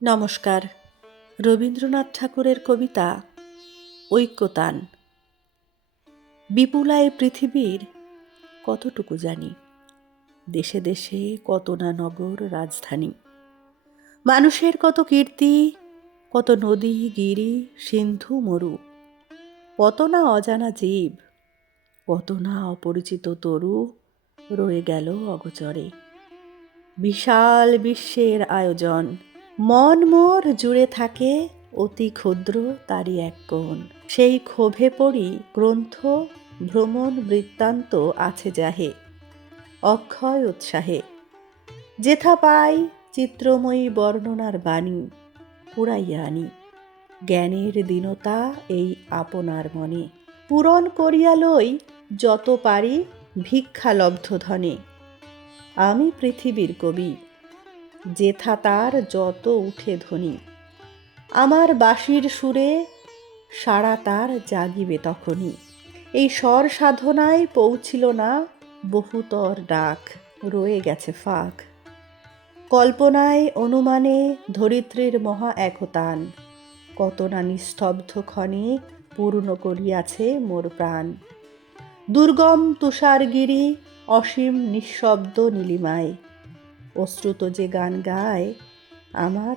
নমস্কার। রবীন্দ্রনাথ ঠাকুরের কবিতা ঐক্যতান। বিপুলায় পৃথিবীর কতটুকু জানি, দেশে দেশে কত না নগর রাজধানী, মানুষের কত কীর্তি, কত নদী গিরি সিন্ধু মরু, কত না অজানা জীব, কত না অপরিচিত তরু রয়ে গেল অগোচরে। বিশাল বিশ্বের আয়োজন, মন মোর জুড়ে থাকে অতি ক্ষুদ্র তারই এক কোণ। সেই ক্ষোভে পড়ি গ্রন্থ ভ্রমণ বৃত্তান্ত আছে যাহে, অক্ষয় উৎসাহে যেথা পাই চিত্রময়ী বর্ণনার বাণী পুরাইয়া আনি, জ্ঞানের দীনতা এই আপনার মনে, পূরণ করিয়া লই যত পারি ভিক্ষালব্ধ ধনে। আমি পৃথিবীর কবি, যেথা তার যত উঠে ধ্বনি, আমার বাঁশির সুরে সারা তার জাগিবে তখনই। এই স্বর সাধনায় পৌঁছিল না বহুতর ডাক, রয়ে গেছে ফাঁক। কল্পনায় অনুমানে ধরিত্রীর মহা একতান, কত না নিস্তব্ধ ক্ষণে পূর্ণ করিয়াছে মোর প্রাণ। দুর্গম তুষারগিরি অসীম নিঃশব্দ নীলিমায় অশ্রুত যে গান গায় আমার